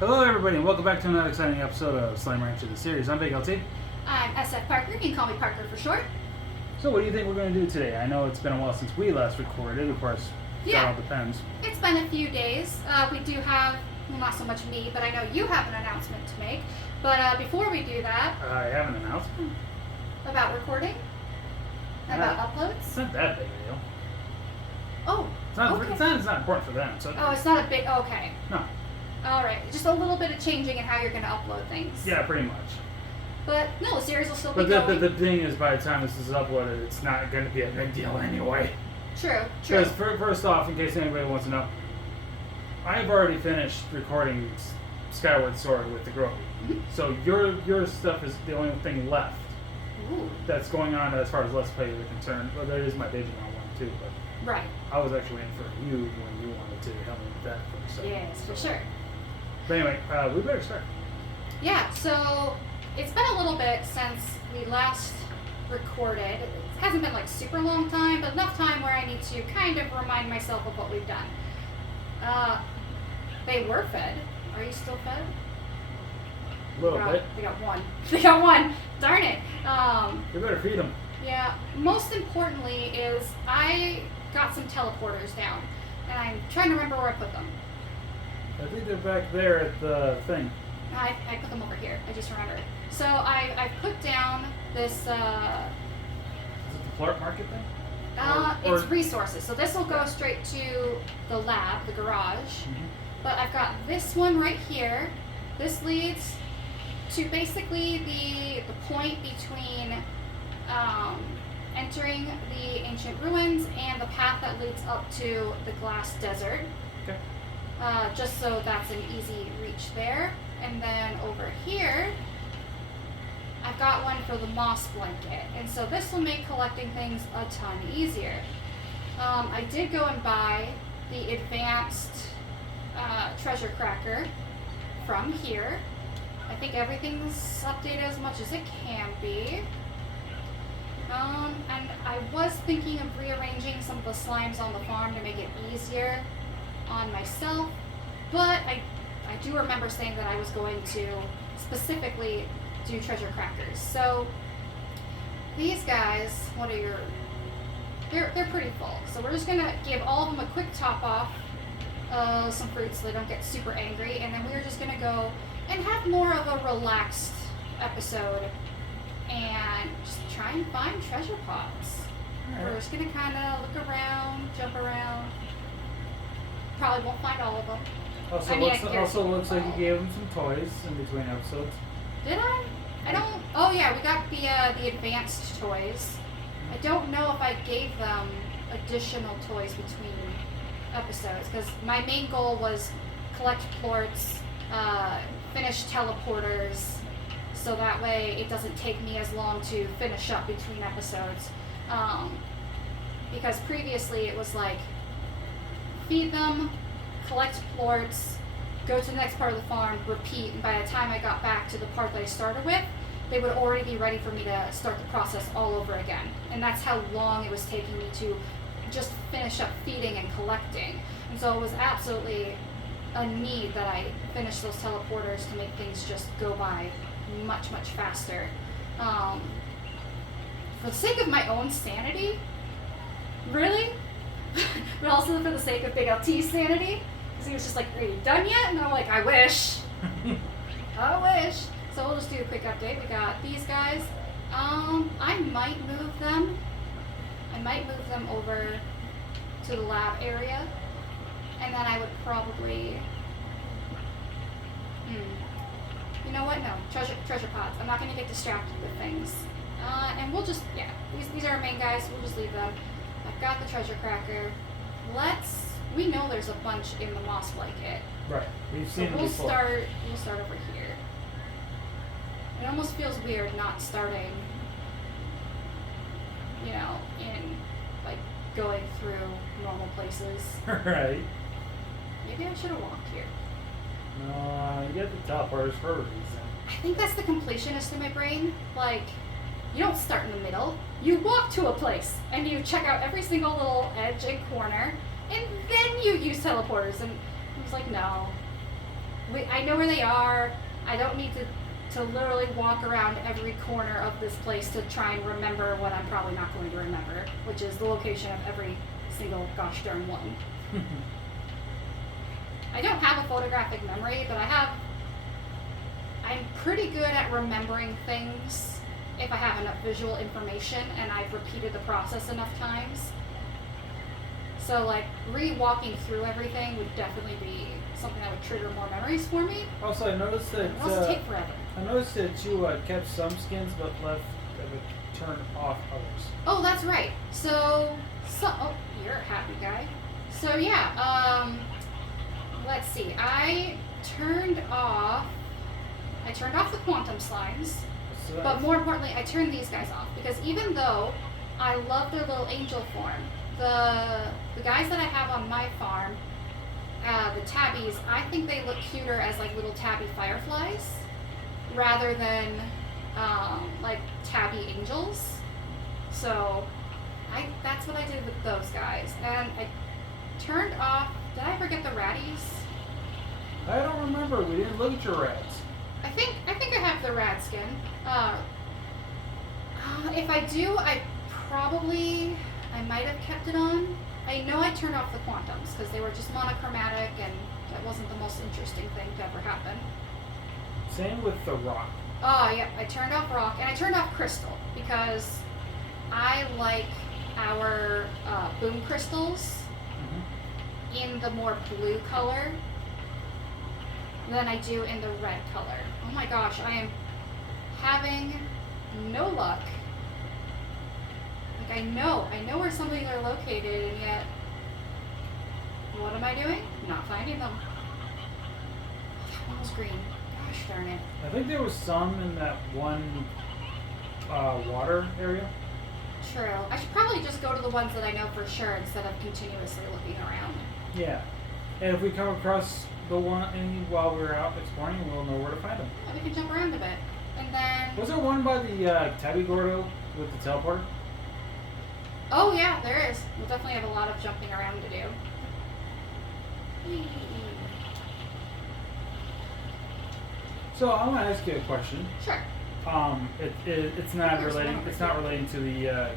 Hello everybody and welcome back to another exciting episode of Slime Rancher the series. I'm Big LT. I'm SFParker, you can call me Parker for short. So what do you think we're going to do today? I know it's been a while since we last recorded, of course, that all depends. It's been a few days. We do have, well, not so much me, but I know you have an announcement to make. But before we do that... I have an announcement. About recording? About uploads? It's not that big a deal. Oh, It's not, okay. it's not important for them. So Oh, it's not a big, okay. No. Alright, just a little bit of changing in how you're going to upload things. Yeah, pretty much. But no, the series will still be But going. the thing is, by the time this is uploaded, it's not going to be a big deal anyway. True. Because first off, in case anybody wants to know, I've already finished recording Skyward Sword with the Grovey. Mm-hmm. So your stuff is the only thing left. Ooh. That's going on as far as Let's Play is concerned. Well, there is my Digimon one too, but Right. I was actually waiting for you when you wanted to help me with that first. So. Yes, for sure. But anyway, we better start. Yeah, so it's been a little bit since we last recorded. It hasn't been like super long time, but enough time where I need to kind of remind myself of what we've done. They were fed. Are you still fed? A little bit. They got one. They got one. Darn it. We better feed them. Yeah. Most importantly is I got some teleporters down, and I'm trying to remember where I put them. I think they're back there at the thing. I put them over here. I just remembered. So I put down this. Is it the Flirt Market thing? It's resources. So this will go straight to the lab, the garage. Mm-hmm. But I've got this one right here. This leads to basically the point between entering the ancient ruins and the path that leads up to the glass desert. Okay. Just so that's an easy reach there. And then over here, I've got one for the moss blanket. And so this will make collecting things a ton easier. I did go and buy the advanced treasure cracker from here. I think everything's updated as much as it can be. And I was thinking of rearranging some of the slimes on the farm to make it easier on myself, but I do remember saying that I was going to specifically do treasure crackers. So these guys, what are your... They're pretty full. So we're just gonna give all of them a quick top off, some fruits so they don't get super angry, and then we're just gonna go and have more of a relaxed episode and just try and find treasure pots. Right. We're just gonna kind of look around, jump around. Probably won't find all of them. Also looks like you gave them some toys in between episodes. Did I? I don't. Oh yeah, we got the advanced toys. I don't know if I gave them additional toys between episodes because my main goal was collect plorts, finish teleporters, so that way it doesn't take me as long to finish up between episodes. Because previously it was like feed them, collect plorts, go to the next part of the farm, repeat, and by the time I got back to the part that I started with, they would already be ready for me to start the process all over again. And that's how long it was taking me to just finish up feeding and collecting. And so it was absolutely a need that I finish those teleporters to make things just go by much, much faster. For the sake of my own sanity, really? But also for the sake of Big LT's sanity, because he was just like, are you done yet? And I'm like, I wish. I wish. So we'll just do a quick update. We got these guys. I might move them. Over to the lab area. And then I would probably... You know what? No. Treasure pots. I'm not going to get distracted with things. And we'll just... Yeah. These are our main guys. We'll just leave them. I've got the treasure cracker. We know there's a bunch in the moss blanket. Right. We've seen them we'll before. We'll start over here. It almost feels weird not starting, you know, in like going through normal places. Right. Maybe I should have walked here. No, you get the teleporters for a reason. I think that's the completionist in my brain. Like, you don't start in the middle. You walk to a place and you check out every single little edge and corner, and then you use teleporters. And I was like, no. I know where they are. I don't need to literally walk around every corner of this place to try and remember what I'm probably not going to remember, which is the location of every single gosh darn one. I don't have a photographic memory, but I'm pretty good at remembering things if I have enough visual information and I've repeated the process enough times. So like re-walking through everything would definitely be something that would trigger more memories for me. Also, I noticed that It'll also take forever. I noticed that you kept some skins but left turned off others. Oh, that's right. So oh, you're a happy guy. So yeah, let's see. I turned off the quantum slimes, but more importantly, I turned these guys off because even though I love their little angel form, the guys that I have on my farm, the tabbies, I think they look cuter as like little tabby fireflies rather than like tabby angels. So that's what I did with those guys, and I turned off. Did I ever get the ratties? I don't remember. We didn't look at your rats. I think I have the rat skin. If I do, I might have kept it on. I know I turned off the quantums because they were just monochromatic and that wasn't the most interesting thing to ever happen. Same with the rock. Oh yeah, I turned off rock and I turned off crystal because I like our boom crystals in the more blue color than I do in the red color. Oh my gosh, I am having no luck. Like I know where some of these are located, and yet what am I doing? Not finding them. Oh, that one was green. Gosh darn it. I think there was some in that one water area. True. I should probably just go to the ones that I know for sure instead of continuously looking around. Yeah. And if we come across the one while we're out exploring, we'll know where to find them. Yeah, we can jump around a bit. And then... Was there one by the Tabby Gordo with the teleporter? Oh yeah, there is. We'll definitely have a lot of jumping around to do. So I want to ask you a question. Sure. It's not relating. It's not relating to the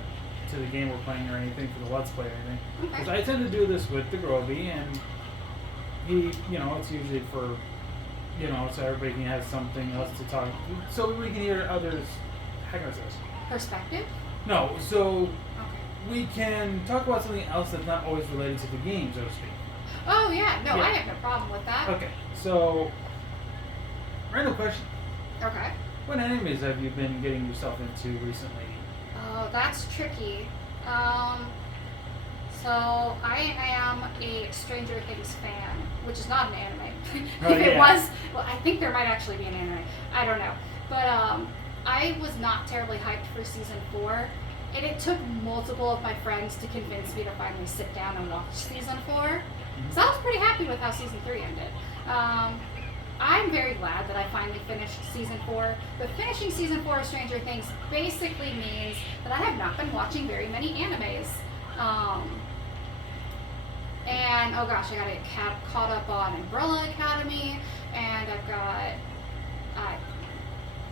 game we're playing or anything for the Let's Play or anything. Because I tend to do this with the Grovey, and he, it's usually for, so everybody can have something else to talk, so we can hear others. How can I say this? Perspective? No, so we can talk about something else that's not always related to the game, so to speak. Oh yeah, no, I have no problem with that. Okay, so random question. Okay. What animes have you been getting yourself into recently? Oh, that's tricky. So I am a Stranger Things fan, which is not an anime. If it was, well, I think there might actually be an anime. I don't know. But I was not terribly hyped for season 4, and it took multiple of my friends to convince me to finally sit down and watch season 4. So I was pretty happy with how season 3 ended. I'm very glad that I finally finished season 4, but finishing season 4 of Stranger Things basically means that I have not been watching very many animes. And oh gosh, I gotta get caught up on Umbrella Academy, and I've got, can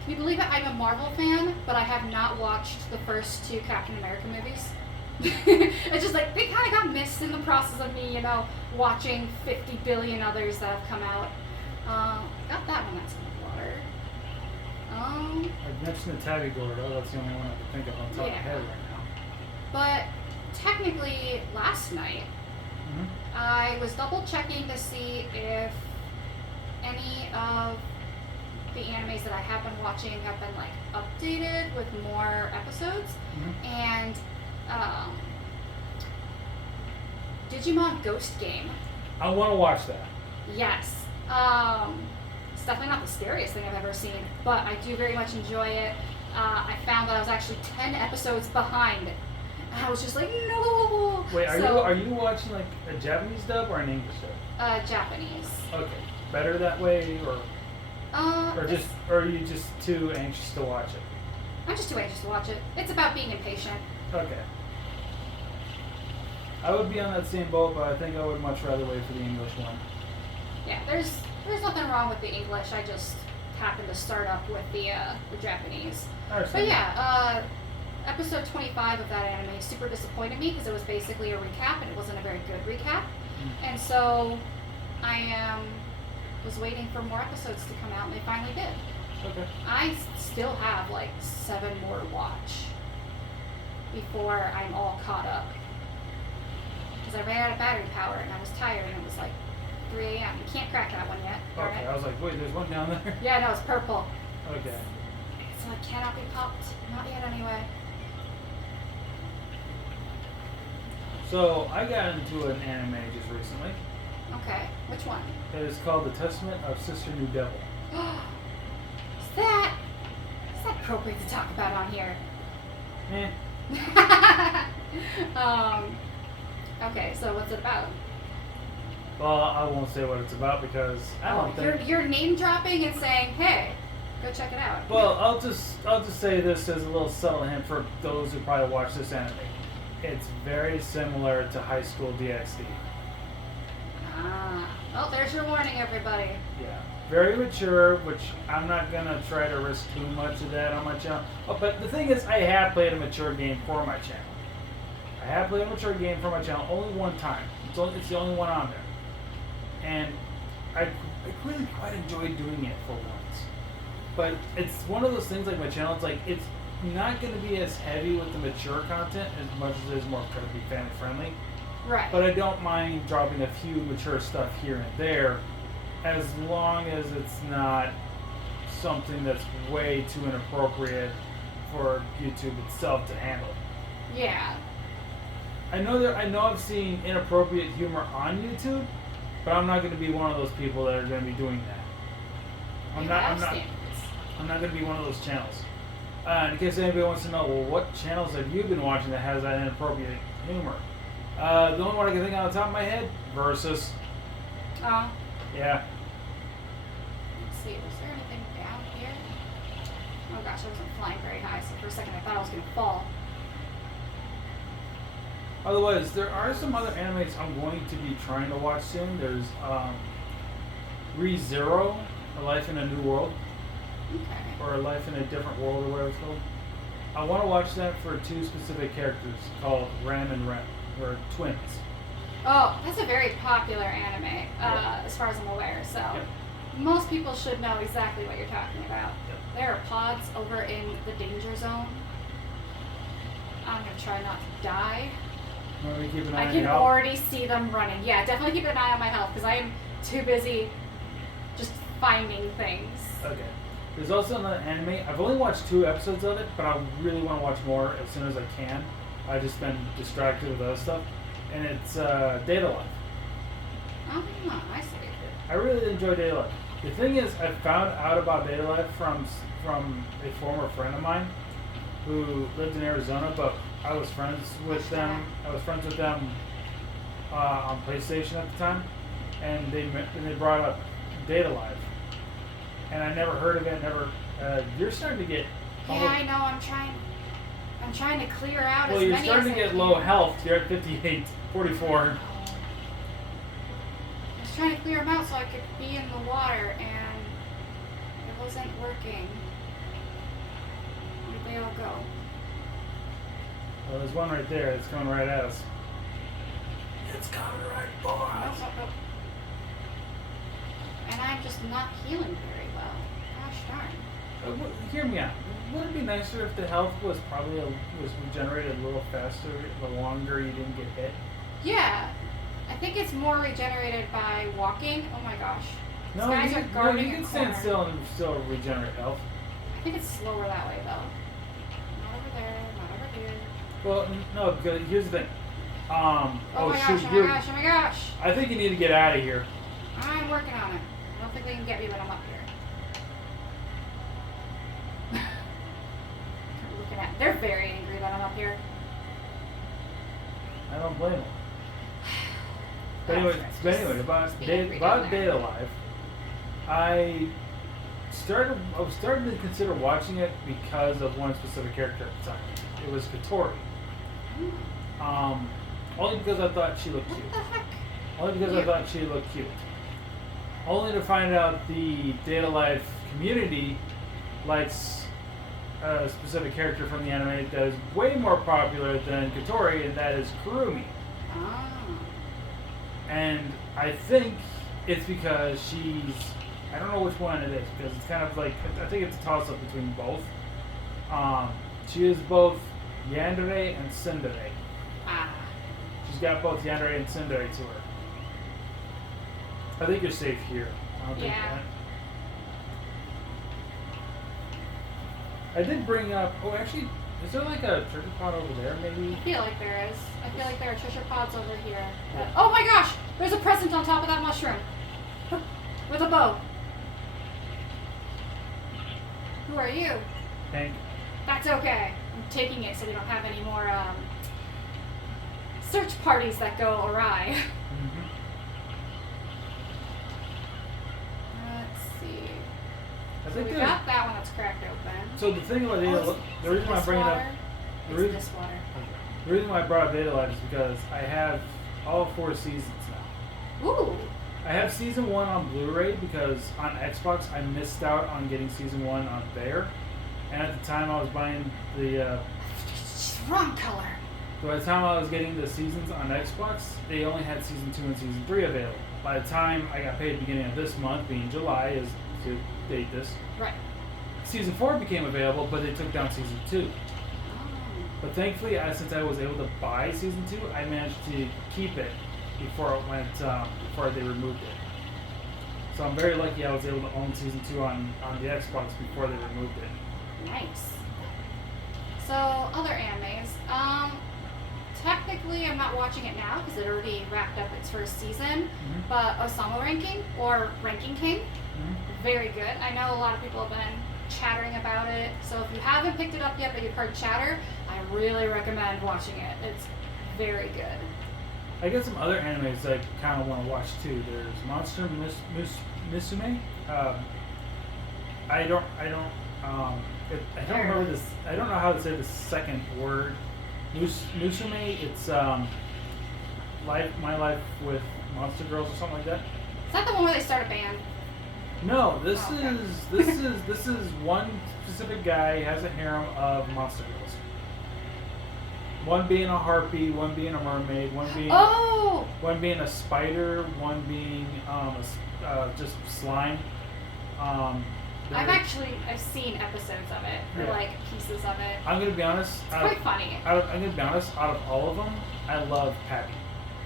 you believe it? I'm a Marvel fan, but I have not watched the first 2 Captain America movies. It's just like, they kind of got missed in the process of me, watching 50 billion others that have come out. Got that one that's in the water. I mentioned the Tabby Gordo, that's the only one I can think of on top of my head right now. But technically, last night, I was double checking to see if any of the animes that I have been watching have been like updated with more episodes, and Digimon Ghost Game. I want to watch that. Yes. It's definitely not the scariest thing I've ever seen, but I do very much enjoy it. I found that I was actually 10 episodes behind. And I was just like, no! Wait, are you watching like a Japanese dub or an English dub? Japanese. Okay. Better that way, or are you just too anxious to watch it? I'm just too anxious to watch it. It's about being impatient. Okay. I would be on that same boat, but I think I would much rather wait for the English one. Yeah, there's There's nothing wrong with the English. I just happened to start up with the Japanese. But yeah, episode 25 of that anime super disappointed me because it was basically a recap and it wasn't a very good recap. And so I was waiting for more episodes to come out and they finally did. Okay. I still have like 7 more to watch before I'm all caught up. Because I ran out of battery power and I was tired and it was like 3 a.m. You can't crack that one yet. Okay, I was like, wait, there's one down there? Yeah, no, it's purple. Okay. So it cannot be popped. Not yet anyway. So, I got into an anime just recently. Okay, which one? It is called The Testament of Sister New Devil. Is that appropriate to talk about on here? Okay, so what's it about? Well, I won't say what it's about because I don't think... You're name dropping and saying, hey, go check it out. Well, I'll just say this as a little subtle hint for those who probably watch this anime. It's very similar to High School DxD. Well, there's your warning, everybody. Yeah. Very mature, which I'm not going to try to risk too much of that on my channel. Oh, but the thing is, I have played a mature game for my channel. I have played a mature game for my channel only one time. It's the only one on there. And I really quite enjoyed doing it for once. But it's one of those things like my channel, it's like, it's not going to be as heavy with the mature content as much as it is more going to be family friendly. Right. But I don't mind dropping a few mature stuff here and there, as long as it's not something that's way too inappropriate for YouTube itself to handle. Yeah. I know I've seen inappropriate humor on YouTube, but I'm not going to be one of those people that are going to be doing that. I'm not going to be one of those channels. In case anybody wants to know, well, what channels have you been watching that has that inappropriate humor? The only one I can think of on the top of my head, Versus. Oh. Yeah. Let's see, was there anything down here? Oh gosh, I wasn't flying very high, so for a second I thought I was going to fall. Otherwise, there are some other animes I'm going to be trying to watch soon. There's ReZero, A Life in a New World. Okay. Or A Life in a Different World, or whatever it's called. I want to watch that for 2 specific characters called Ram and Rem, or twins. Oh, that's a very popular anime, as far as I'm aware, so most people should know exactly what you're talking about. Yep. There are pods over in the danger zone. I'm going to try not to die. Keep an eye I on can your health. already see them running. Yeah, definitely keep an eye on my health, because I am too busy just finding things. Okay. There's also another anime. I've only watched 2 episodes of it, but I really want to watch more as soon as I can. I've just been distracted with other stuff. And it's Data Life. Oh, I see. I really enjoy Data Life. The thing is, I found out about Data Life from a former friend of mine who lived in Arizona, but I was friends with them. I was friends with them on PlayStation at the time, and they brought up Data Life, and I never heard of it. You're starting to get. Yeah, I know. I'm trying to clear out as well, you're many starting as to I get can. low health. You're at 58, 44. I was trying to clear them out so I could be in the water, and it wasn't working. Where'd they all go? Well, there's one right there. It's coming right at us. It's coming right for us. Nope. And I'm just not healing very well. Gosh darn. Hear me out. Would it be nicer if the health was regenerated a little faster the longer you didn't get hit? Yeah. I think it's more regenerated by walking. Oh my gosh. No, These guys are guarding you can a stand corner. still and still regenerate health. I think it's slower that way though. Not over there, not over here. Well, no, because here's the thing. Oh my gosh. I think you need to get out of here. I'm working on it. I don't think they can get me when I'm up here. Looking at, they're very angry that I'm up here. I don't blame them. But anyway, about Data Life, I was starting to consider watching it because of one specific character at the time. It was Katori. Only because I thought she looked cute. What the heck? Only because I thought she looked cute. only to find out the Data Life community likes a specific character from the anime that is way more popular than Katori, and that is Kurumi. Ah. And I think it's because I don't know which one it is, because it's kind of like, I think it's a toss-up between both. She is both yandere and tsundere. Ah. She's got both yandere and tsundere to her. I think you're safe here. I don't think Yeah. I did bring up, actually, is there like a treasure pod over there, maybe? I feel like there is. I feel like there are treasure pods over here. Oh my gosh! There's a present on top of that mushroom. With a bow. Who are you? Hank. That's okay. I'm taking it so we don't have any more search parties that go awry. Mm-hmm. Let's see. I So think we there's- got that one that's cracked open. So the thing about Data, the reason why I bring it up, the It's reason, this water. the reason why I brought up Data Life is because I have all 4 seasons now. Ooh. I have season 1 on Blu-ray because on Xbox I missed out on getting season 1 on there, and at the time I was buying the. Wrong color. So by the time I was getting the seasons on Xbox, they only had season 2 and season 3 available. By the time I got paid at the beginning of this month, being July, is to date this, Right. season 4 became available, but they took down season 2. Oh. But thankfully, since I was able to buy season 2, I managed to keep it before it went, before they removed it. So I'm very lucky I was able to own season 2 on the Xbox before they removed it. Nice. So, other animes. Technically, I'm not watching it now because it already wrapped up its first season. Mhm. But Osamu Ranking, or Ranking King, Mhm. very good. I know a lot of people have been chattering about it. So, if you haven't picked it up yet but you've heard chatter, I really recommend watching it. It's very good. I got some other animes that I kind of want to watch too. There's Monster Musume. I don't remember this. I don't know how to say the second word. Musume. It's My Life with Monster Girls or something like that. Is that the one where they start a band? No, this Oh, okay. this is one specific guy has a harem of monster girls. One being a harpy, one being a mermaid, one being a spider, one being just slime. I've seen episodes of it, or Yeah. like pieces of it. I'm gonna be honest. It's quite funny. I'm gonna be honest. Out of all of them, I love Pappy.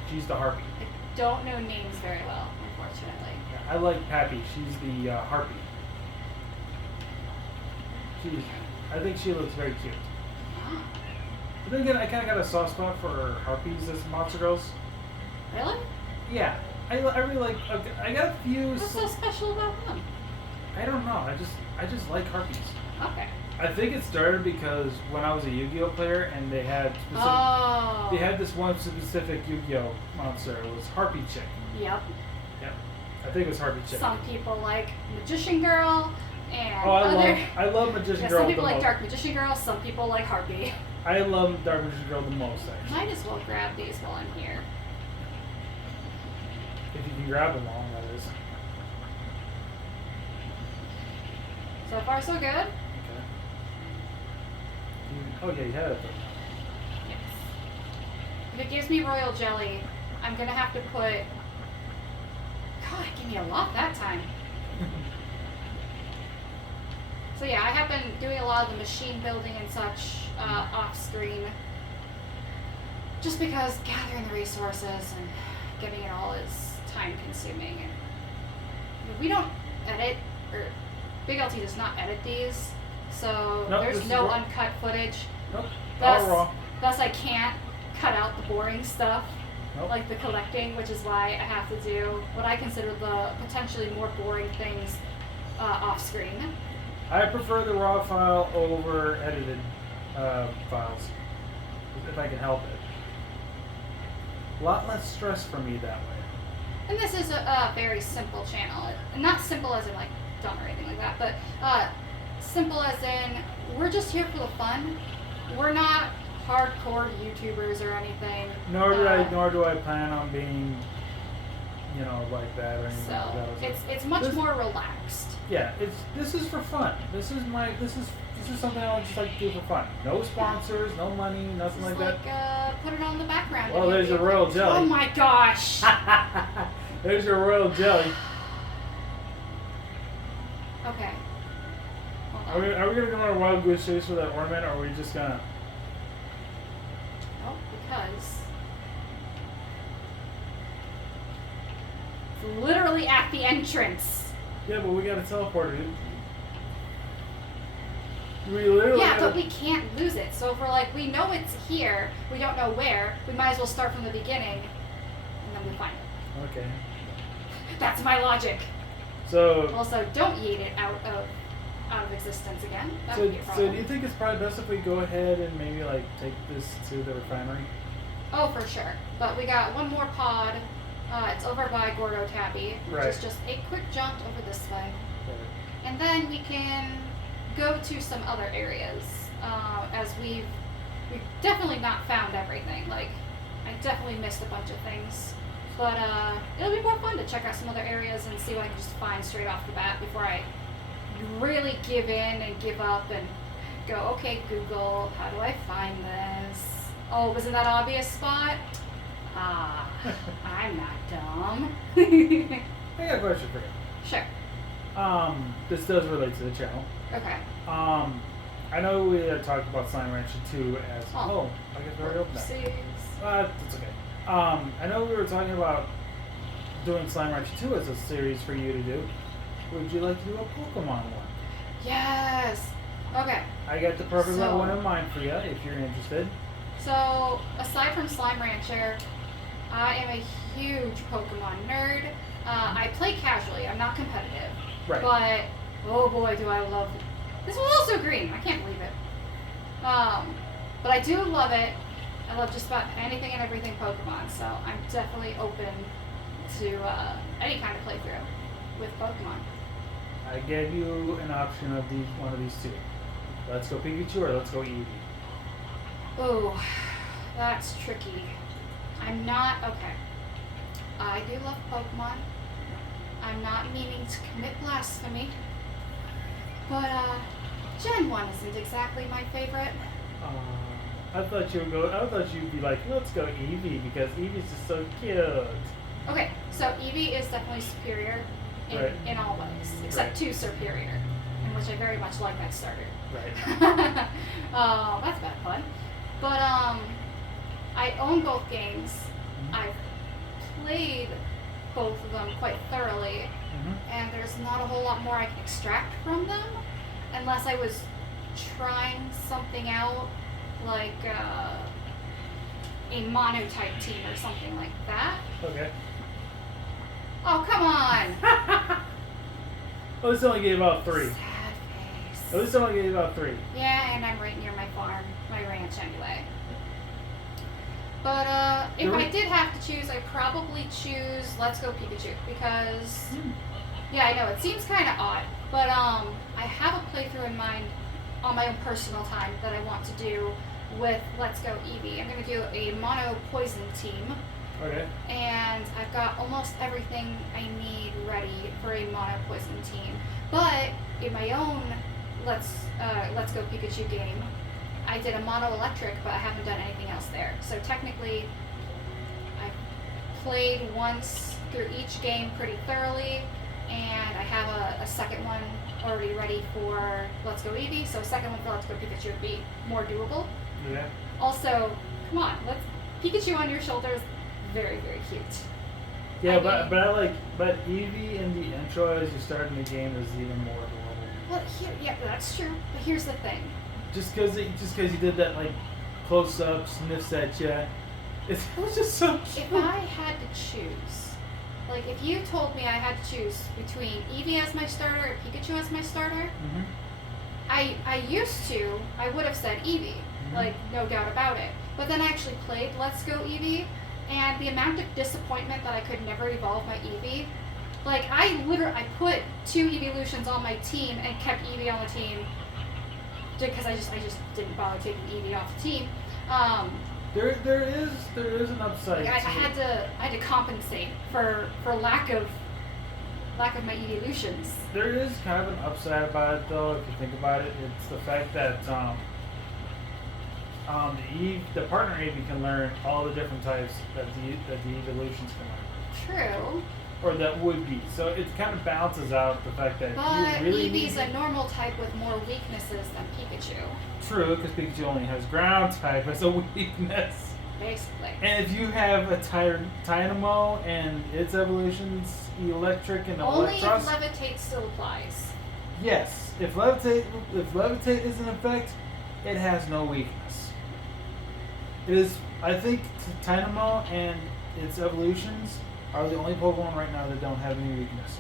She's the harpy. I don't know names very well, unfortunately. Yeah, I like Pappy. She's the harpy. I think she looks very cute. Ah, But then again, I kind of got a soft spot for harpies as monster girls. really? Yeah, I really like. I got a few. What's so special about them? I don't know. I just like harpies. Okay. I think it started because when I was a Yu-Gi-Oh player and they had Oh. they had this one specific Yu-Gi-Oh monster. It was Harpy Chick. Yep. Yep. I think it was Harpy Chick. Some people like Magician Girl, and Oh, other. I love Magician Yeah, Girl some the people like most. Dark Magician Girl. Some people like Harpy. I love Dark Magician Girl the most, actually. Might as well grab these while I'm here. If you can grab them all, that is. So far, so good. Okay. Oh yeah, you had it though. Yes. If it gives me royal jelly, I'm gonna have to put. God, it gave me a lot that time. So yeah, I have been doing a lot of the machine building and such off screen, just because gathering the resources and getting it all is time consuming. And we don't edit, or Big LT does not edit these, so Nope, this there's is no raw. uncut footage. Nope. Thus, All raw. thus I can't cut out the boring stuff, Nope. like the collecting, which is why I have to do what I consider the potentially more boring things off screen. I prefer the raw file over edited files, if I can help it. A lot less stress for me that way. And this is a very simple channel. And not simple as in like dumb or anything like that, but simple as in we're just here for the fun. We're not hardcore YouTubers or anything. Nor do I plan on being like that or anything like that. So it's much more relaxed. Yeah, this is for fun. This is something I would just like to do for fun. No sponsors, no money, nothing Just like that. Put it on the background. Well, there's your royal jelly. Oh my gosh. There's your royal jelly. Okay. Are we gonna go on a wild goose chase for that ornament, or are we just gonna? Oh, because it's literally at the entrance. Yeah, but we gotta teleport it. We literally. Yeah, but we can't lose it. So if we're like, we know it's here, we don't know where, we might as well start from the beginning, and then we find it. Okay. That's my logic. So. Also, don't yeet it out of existence again. That would be a So problem. do you think it's probably best if we go ahead and maybe like take this to the refinery? Oh, for sure. But we got one more pod. It's over by Gordo Tabby, which is just a quick jaunt over this way. Right. And then we can go to some other areas, as we've definitely not found everything. Like, I definitely missed a bunch of things. But it'll be more fun to check out some other areas and see what I can just find straight off the bat before I really give in and give up and go, okay, Google, how do I find this? Oh, was it that obvious spot? I'm not dumb. I got a question for you. Sure. This does relate to the channel. Okay. I know we had talked about Slime Rancher 2 as I guess we already opened that. That's okay. I know we were talking about doing Slime Rancher 2 as a series for you to do. Would you like to do a Pokemon one? Yes. Okay. I got the perfect one in mind for you if you're interested. So, aside from Slime Rancher, I am a huge Pokemon nerd. I play casually. I'm not competitive. Right. But, oh boy, do I love it. This one's also green. I can't believe it. But I do love it. I love just about anything and everything Pokemon. So, I'm definitely open to any kind of playthrough with Pokemon. I gave you an option of one of these two. Let's go Pikachu or let's go Eevee. Oh, that's tricky. I'm not, okay. I do love Pokemon. I'm not meaning to commit blasphemy. But, Gen 1 isn't exactly my favorite. I thought you'd be like, let's go Eevee because Eevee's just so cute. Okay, so Eevee is definitely superior in all ways, except to superior, in which I very much like that starter. Right. That's bad fun. But I own both games. Mm-hmm. I've played both of them quite thoroughly, and there's not a whole lot more I can extract from them, unless I was trying something out, like a mono type team or something like that. Okay. Oh, come on! At least I only gave out 3. Sad face. At least I only gave out 3. Yeah, and I'm right near my farm, my ranch anyway. But if I did have to choose, I'd probably choose Let's Go Pikachu because, yeah, I know it seems kind of odd, but I have a playthrough in mind on my own personal time that I want to do with Let's Go Eevee. I'm going to do a mono poison team. Okay. And I've got almost everything I need ready for a mono poison team. But in my own Let's Go Pikachu game, I did a mono electric, but I haven't done anything else there. So technically, I've played once through each game pretty thoroughly, and I have a second one already ready for Let's Go Eevee. So a second one for Let's Go Pikachu would be more doable. Yeah. Also, come on, Pikachu on your shoulders. Very, very cute. Yeah, but Eevee in the intro as you're starting the game is even more adorable. Well, that's true. But here's the thing. Just because you did that like close up sniffs at you, it was just so cute. If I had to choose, like if you told me I had to choose between Eevee as my starter or Pikachu as my starter, I would have said Eevee, like no doubt about it. But then I actually played Let's Go Eevee. And the amount of disappointment that I could never evolve my Eevee, like I put 2 evolutions on my team and kept Eevee on the team because I just didn't bother taking Eevee off the team. There is an upside. Like I had to compensate for lack of my evolutions. There is kind of an upside about it, though. If you think about it, it's the fact that the partner Eevee can learn all the different types that the evolutions can learn. True. Or that would be. So it kind of balances out the fact that but you really Eevee's a normal type with more weaknesses than Pikachu. True, because Pikachu only has ground type as a weakness. Basically. And if you have a Dynamo and its evolutions, electric and only Electros. if Levitate still applies. Yes, if Levitate is in effect, it has no weakness. It is, I think, Dynamo and its evolutions are the only Pokemon right now that don't have any weakness.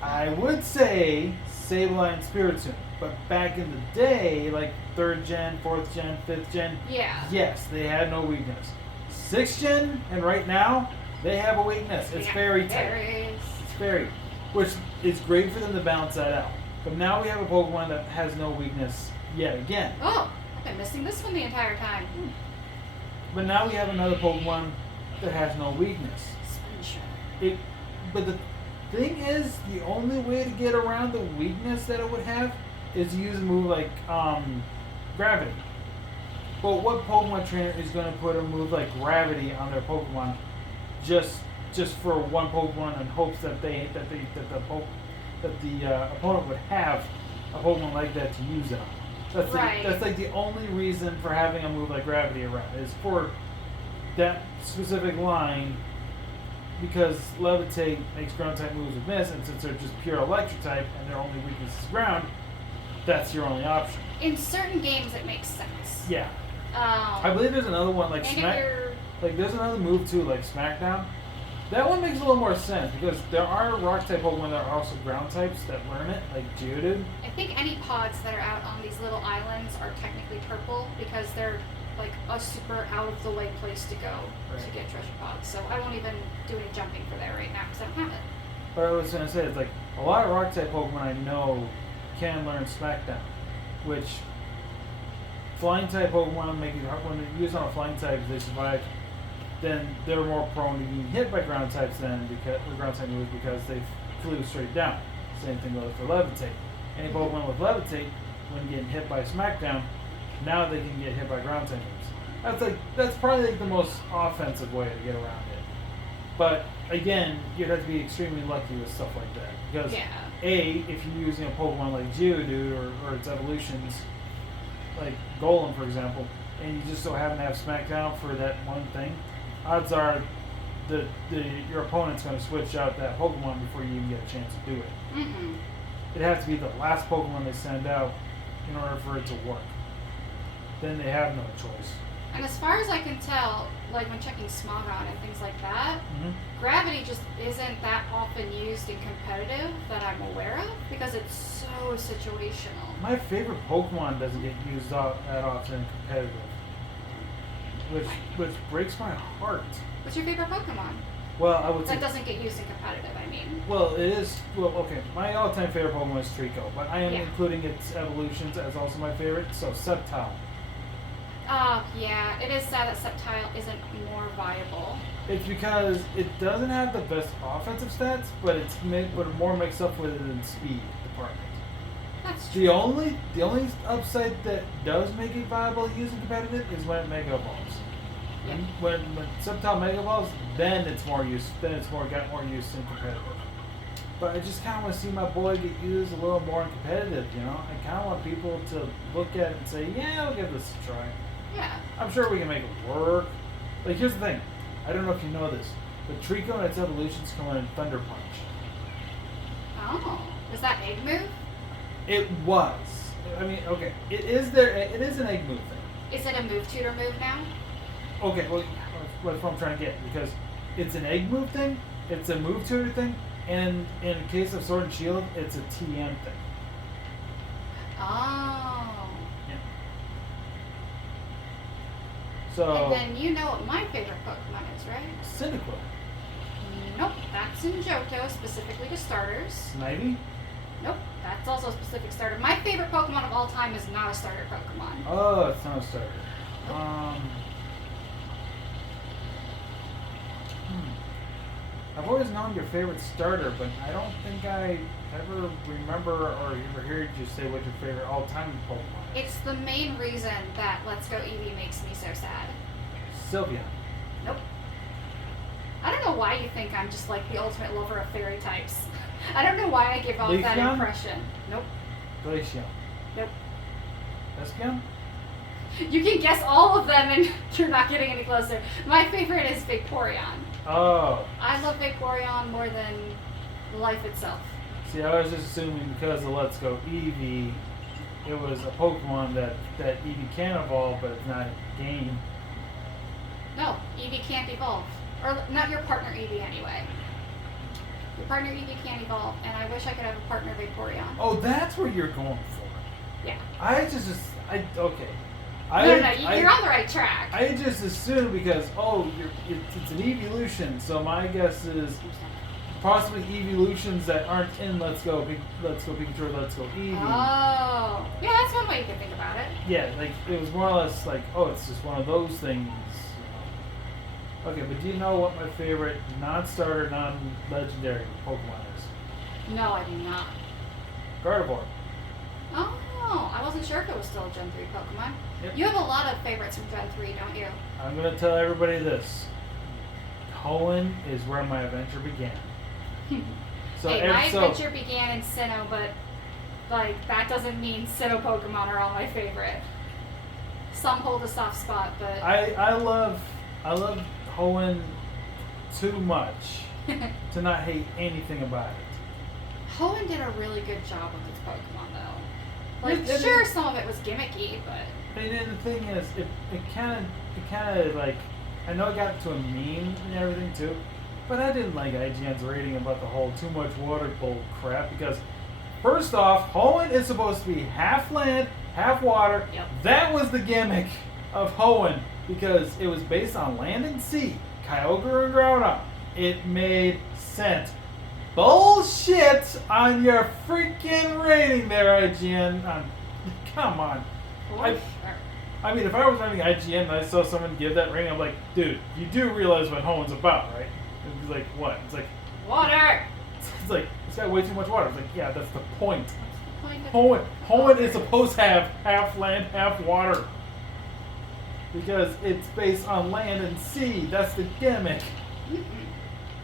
I would say Sableye and Spiritomb, but back in the day, like 3rd gen, 4th gen, 5th gen, yeah. Yes, they had no weakness. 6th gen, and right now, they have a weakness. It's Fairy type. It's Fairy, which is great for them to balance that out. But now we have a Pokemon that has no weakness yet again. Oh, I've been missing this one the entire time. But now we have another Pokemon that has no weakness. But the thing is, the only way to get around the weakness that it would have is to use a move like Gravity. But what Pokemon trainer is going to put a move like Gravity on their Pokemon just for one Pokemon in hopes that the opponent would have a Pokemon like that to use it on? That's like the only reason for having a move like Gravity around is for that specific line, because Levitate makes ground type moves with miss, and since they're just pure electric type and their only weakness is ground, that's your only option. In certain games, it makes sense. Yeah. I believe there's another one like there's another move too, like Smackdown. That one makes a little more sense because there are rock type Pokemon that are also ground types that learn it, like Geodude. I think any pods that are out on these little islands are technically purple because they're like a super out of the way place to go to get treasure pods. So I won't even do any jumping for that right now because I don't have it. But I was gonna say, it's like a lot of rock type Pokemon I know can learn Smackdown, which flying type Pokemon make it hard when they use on a flying type if they survive. Then they're more prone to being hit by ground types with ground type moves because they flew straight down. Same thing goes for Levitate. Any Pokemon with Levitate, when getting hit by Smackdown, now they can get hit by ground type moves. That's probably like the most offensive way to get around it. But again, you'd have to be extremely lucky with stuff like that because if you're using a Pokemon like Geodude or its evolutions, like Golem for example, and you just so happen to have Smackdown for that one thing, odds are your opponent's going to switch out that Pokemon before you even get a chance to do it. Mm-hmm. It'd have to be the last Pokemon they send out in order for it to work. Then they have no choice. And as far as I can tell, like when checking Smogon and things like that, Gravity just isn't that often used in competitive that I'm aware of because it's so situational. My favorite Pokemon doesn't get used that often in competitive, which breaks my heart. What's your favorite Pokemon? Well, I would say that doesn't get used in competitive. I mean. Well, it is. Well, okay. My all-time favorite Pokemon is Trico, but I am including its evolutions as also my favorite. So Sceptile. Oh, yeah. It is sad that Sceptile isn't more viable. It's because it doesn't have the best offensive stats, but it more makes up for it in speed department. That's true. The only upside that does make it viable using competitive is when it Mega Evolves. Yep. When Sceptile Mega Evolves, then it's more use. Then it's got more use in competitive. But I just kind of want to see my boy get used a little more in competitive. You know, I kind of want people to look at it and say, "Yeah, I'll give this a try." Yeah. I'm sure we can make it work. Like, here's the thing. I don't know if you know this, but Trico and its evolutions can learn Thunder Punch. Oh, is that egg move? It was. I mean, okay. It is an egg move thing. Is it a move tutor move now? Okay, well, that's what I'm trying to get. Because it's an egg move thing, it's a move tutor thing, and in the case of Sword and Shield, it's a TM thing. Oh. Yeah. So. And then you know what my favorite Pokemon is, right? Cyndaquil. Nope, that's in Johto, specifically to starters. Snivy? Nope, that's also a specific starter. My favorite Pokemon of all time is not a starter Pokemon. Oh, it's not a starter. I've always known your favorite starter, but I don't think I ever remember or ever heard you say what your favorite all-time Pokemon is. It's the main reason that Let's Go Eevee makes me so sad. Sylveon. Nope. I don't know why you think I'm just like the ultimate lover of fairy types. I don't know why I give off that Leafeon? impression. Nope. Glaceon. Nope. Espeon? You can guess all of them and you're not getting any closer. My favorite is Vaporeon. Oh. I love Vaporeon more than life itself. See, I was just assuming because of Let's Go Eevee, it was a Pokemon that Eevee can evolve, but it's not a game. No, Eevee can't evolve. Or not your partner Eevee anyway. Your partner Eevee can't evolve, and I wish I could have a partner Vaporeon. Oh, that's what you're going for. Yeah. Okay. You're on the right track. I just assumed because, it's an evolution, so my guess is possibly evolutions that aren't in Let's Go Pikachu or Let's Go Eevee. Oh. Yeah, that's one way you can think about it. Yeah, like, it was more or less like, it's just one of those things. Okay, but do you know what my favorite non-starter, non-legendary Pokemon is? No, I do not. Gardevoir. Oh, I wasn't sure if it was still a Gen 3 Pokemon. Yep. You have a lot of favorites from Gen 3, don't you? I'm going to tell everybody this. Hoenn is where my adventure began. My adventure began in Sinnoh, but like that doesn't mean Sinnoh Pokemon are all my favorite. Some hold a soft spot, but I love Hoenn too much to not hate anything about it. Hoenn did a really good job with its Pokemon, though. Like, Sure, some of it was gimmicky, but. And then the thing is, it kind of like, I know it got to a meme and everything too, but I didn't like IGN's rating about the whole too much water bull crap because, first off, Hoenn is supposed to be half land, half water. Yep. That was the gimmick of Hoenn because it was based on land and sea, Kyogre and Groudon. It made sense. Bullshit on your freaking rating there, IGN. Come on. I mean, if I was running IGN and I saw someone give that rating, I'm like, dude, you do realize what Hoenn's about, right? It's like, what? It's like, water! It's like, it's got way too much water. It's like, yeah, that's the point. That's the point of Hoenn is supposed to have half land, half water. Because it's based on land and sea. That's the gimmick. Mm-mm.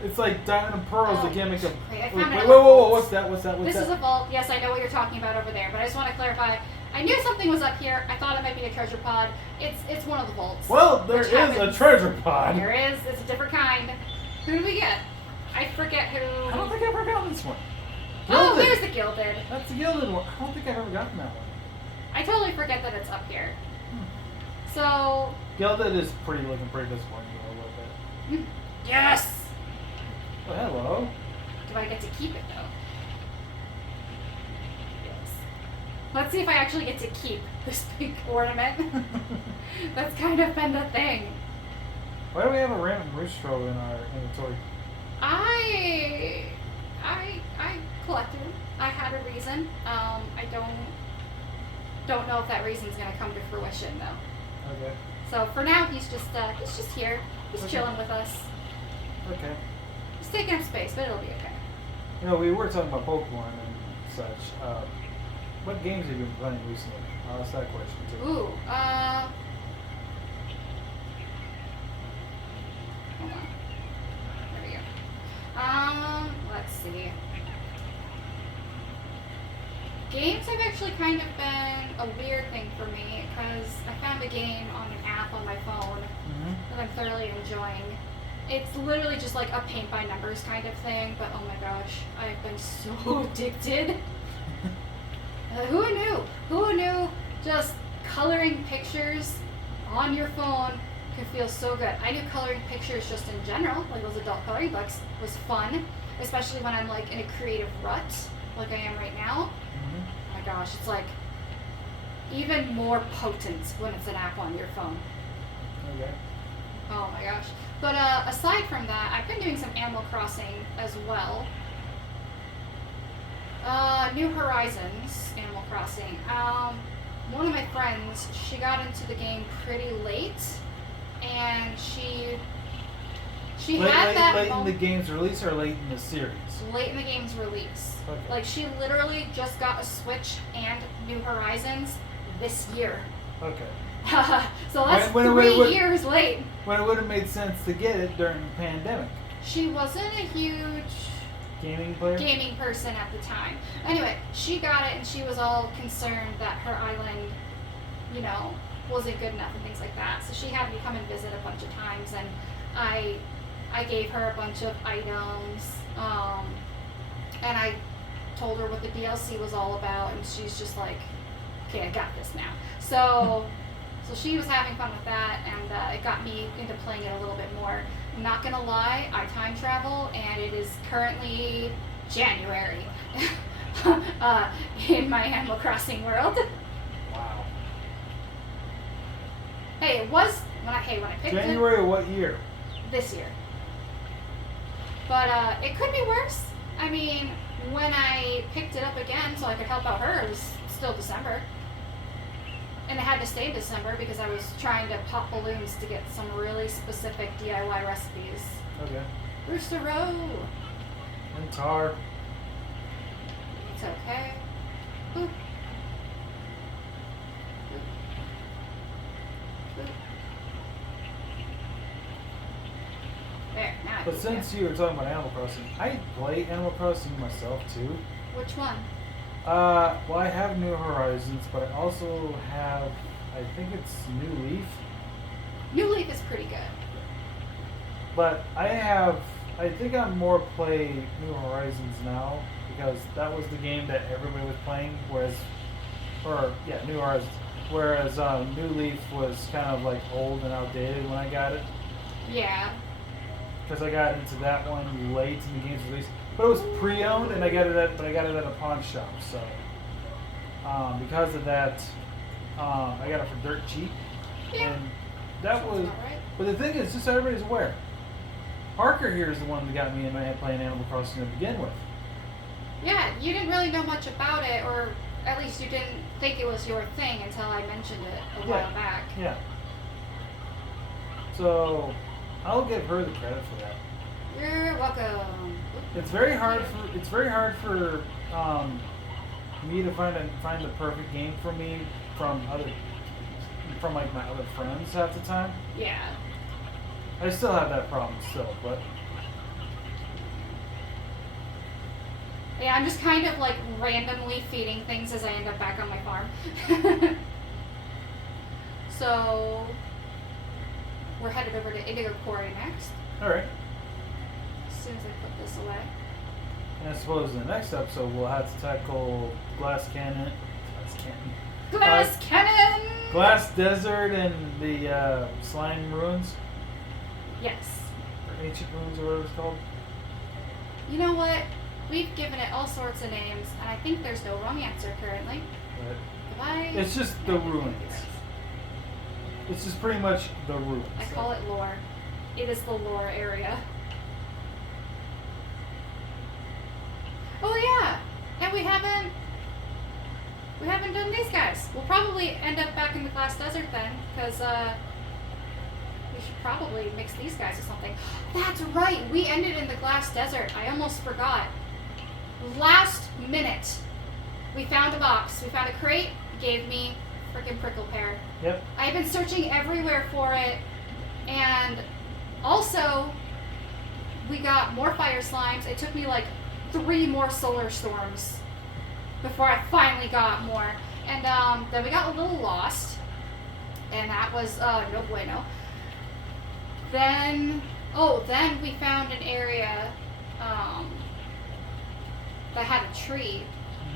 It's like Diamond and Pearl is the gimmick of... Whoa, what's that? What's this that? is a vault. Yes, I know what you're talking about over there, but I just want to clarify. I knew something was up here. I thought it might be a treasure pod. It's one of the vaults. Well, there is a treasure pod. There is. It's a different kind. Who do we get? I forget who. I don't think I've ever gotten this one. Oh, there's the Gilded. That's the Gilded one. I don't think I've ever gotten that one. I totally forget that it's up here. So. Gilded is looking pretty disappointing a little bit. Yes! Oh, hello. Do I get to keep it, though? Yes. Let's see if I actually get to keep this big ornament. That's kind of been the thing. Why do we have a random Roostro in our inventory? I collected them. I had a reason. I don't know if that reason's gonna come to fruition though. Okay. So for now, he's just here. He's chilling with us. Okay. He's taking up space, but it'll be okay. You know, we were talking about Pokemon and such. What games have you been playing recently? I'll ask that question too. Ooh, hold on. There we go. Let's see. Games have actually kind of been a weird thing for me because I found a game on an app on my phone that I'm thoroughly enjoying. It's literally just like a paint by numbers kind of thing, but oh my gosh, I've been so addicted. Who knew? Who knew just coloring pictures on your phone could feel so good? I knew coloring pictures just in general, like those adult coloring books, was fun, especially when I'm like in a creative rut, like I am right now. Oh my gosh, it's like even more potent when it's an app on your phone. Okay. Oh my gosh. But aside from that, I've been doing some Animal Crossing as well. New Horizons, Animal Crossing. one of my friends, she got into the game pretty late, and she had that late in the game's release or late in the series? Late in the game's release. Okay. Like, she literally just got a Switch and New Horizons this year. Okay. So that's when 3 years late. When it would have made sense to get it during the pandemic. She wasn't a huge gaming person at the time. Anyway, she got it and she was all concerned that her island, you know, wasn't good enough and things like that. So she had me come and visit a bunch of times, and I gave her a bunch of items, and I told her what the DLC was all about, and she's just like, okay, I got this now. So she was having fun with that, and it got me into playing it a little bit more. I'm not gonna lie, I time travel, and it is currently January in my Animal Crossing world. Wow. Hey, it was when I picked January it. of what year? This year. But it could be worse. I mean, when I picked it up again so I could help out her, it was still December. And it had to stay December because I was trying to pop balloons to get some really specific DIY recipes. Okay. Rooster Row. And Tar. It's okay. Boop. Boop. Boop. There, now I But can since you were talking about Animal Crossing, I play Animal Crossing myself too. Which one? Well, I have New Horizons, but I also have, I think it's New Leaf. New Leaf is pretty good. But I think I'm more play New Horizons now because that was the game that everybody was playing, New Horizons. Whereas New Leaf was kind of like old and outdated when I got it. Yeah. Because I got into that one late in the game's release. But it was pre-owned, and I got it at a pawn shop. So because of that, I got it for dirt cheap. Yeah. And that Sounds was. about right. But the thing is, just so everybody's aware, Parker here is the one that got me in my head playing Animal Crossing to begin with. Yeah, you didn't really know much about it, or at least you didn't think it was your thing until I mentioned it a while back. Yeah. So I'll give her the credit for that. You're welcome. It's very hard for me to find the perfect game for me from like my other friends half the time. Yeah. I still have that problem still, but Yeah, I'm just kind of like randomly feeding things as I end up back on my farm. So we're headed over to Indigo Quarry next. all right. As soon as I put this away. And I suppose in the next episode we'll have to tackle Glass Canyon, Cannon! Glass Desert, and the Slime Ruins, Yes. or Ancient Ruins, or whatever it's called. You know what? We've given it all sorts of names, and I think there's no wrong answer currently. But Goodbye. it's just the ruins. It's just pretty much the ruins. I call it lore. It is the lore area. Oh yeah, and we haven't done these guys. We'll probably end up back in the Glass Desert then, because we should probably mix these guys with something. That's right, we ended in the Glass Desert. I almost forgot. Last minute, we found a box. We found a crate. Gave me freaking prickle pear. Yep. I've been searching everywhere for it, and also we got more fire slimes. It took me like 3 more solar storms before I finally got more. And then we got a little lost, and that was no bueno. Then we found an area that had a tree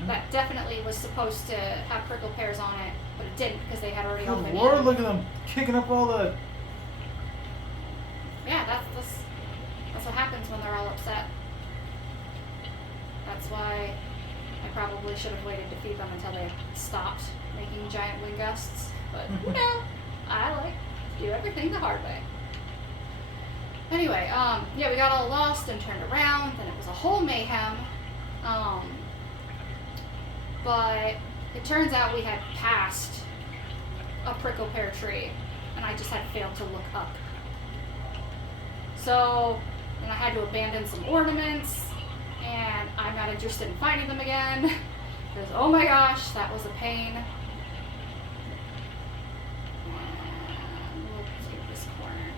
that definitely was supposed to have prickle pears on it, but it didn't because they had already all Good been Lord, eaten. look at them kicking up all the. Yeah, that's what happens when they're all upset. That's why I probably should have waited to feed them until they stopped making giant wind gusts. But I like to do everything the hard way. Anyway, yeah, we got all lost and turned around, and it was a whole mayhem. But It turns out we had passed a prickle pear tree, and I just had failed to look up. So then I had to abandon some ornaments, and I'm not interested in finding them again. Because, oh my gosh, that was a pain. And we'll take this corner.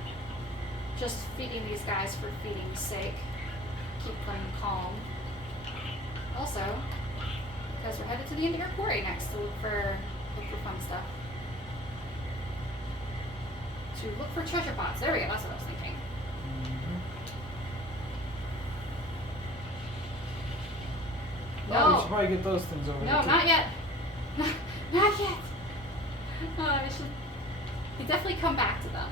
Just feeding these guys for feeding's sake. Keep them calm. Also, because we're headed to the Indigo Quarry next to look for fun stuff. To look for treasure pots. There we go, that's what I was thinking. No, we should probably get those things over there. No, not yet. Not yet. I should definitely come back to them.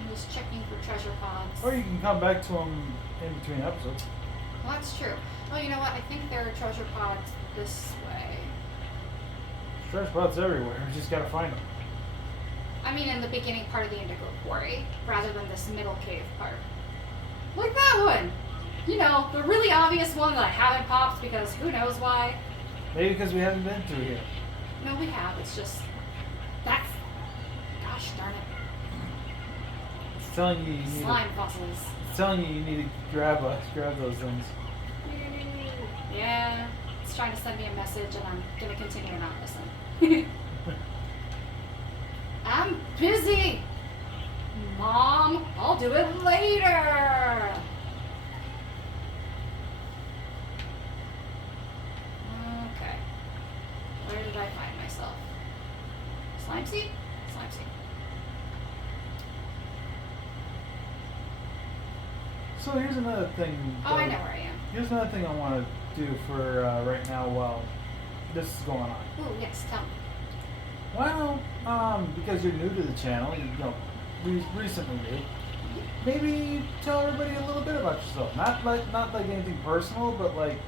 I'm just checking for treasure pods. Or you can come back to them in between episodes. Well, that's true. Oh, you know what? I think there are treasure pods this way. Treasure pods everywhere. We just gotta find them. I mean, in the beginning part of the Indigo Quarry, rather than this middle cave part. Like that one! You know, the really obvious one that I haven't popped because who knows why. Maybe because we haven't been through here. No, we have. It's just... That's... Gosh darn it. It's telling you need Slime fossils. It's telling you need to grab those things. Yeah. It's trying to send me a message and I'm going to continue to not listen. I'm busy! Mom, I'll do it later! Okay. Where did I find myself? Slime seed? Slime seed. So here's another thing. Oh, I know where I am. Here's another thing I want to do for right now while this is going on. Oh, yes, tell me. Well, because you're new to the channel, you know, recently new, maybe tell everybody a little bit about yourself. Not like anything personal, but like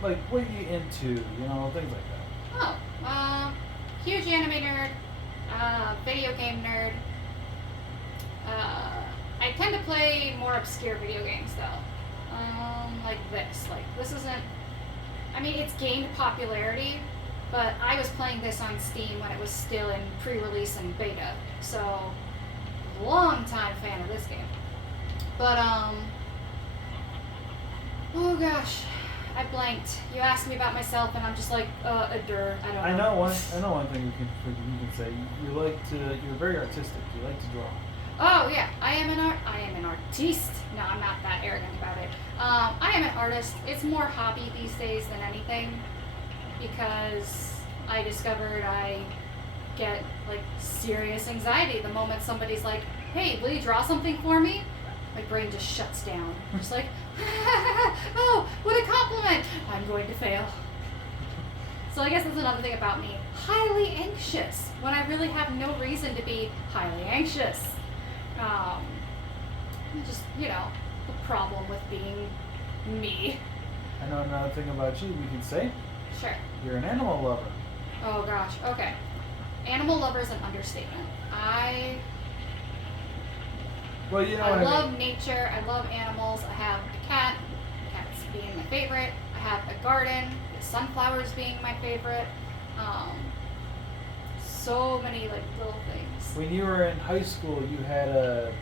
what are you into? You know, things like that. Oh, huge anime nerd, video game nerd. I tend to play more obscure video games though. Like this. Like this isn't. I mean, it's gained popularity, but I was playing this on Steam when it was still in pre-release and beta, so long time fan of this game. But oh gosh, I blanked. You asked me about myself, and I'm just like, I don't know. I know one thing you can say. You're very artistic. You like to draw. Oh yeah, I am an artiste. No, I'm not that arrogant about it. I am an artist. It's more hobby these days than anything, because I discovered I get like serious anxiety the moment somebody's like, "Hey, will you draw something for me?" My brain just shuts down. I'm just like, oh, what a compliment! I'm going to fail. So I guess that's another thing about me. Highly anxious when I really have no reason to be highly anxious. Just, you know, the problem with being me. I know another thing about you we can say. Sure. You're an animal lover. Oh gosh, okay. Animal lover is an understatement. Well, you know I what love I mean. nature, I love animals. I have a cat, cats being my favorite. I have a garden, with sunflowers being my favorite. So many like little things. When you were in high school, you had a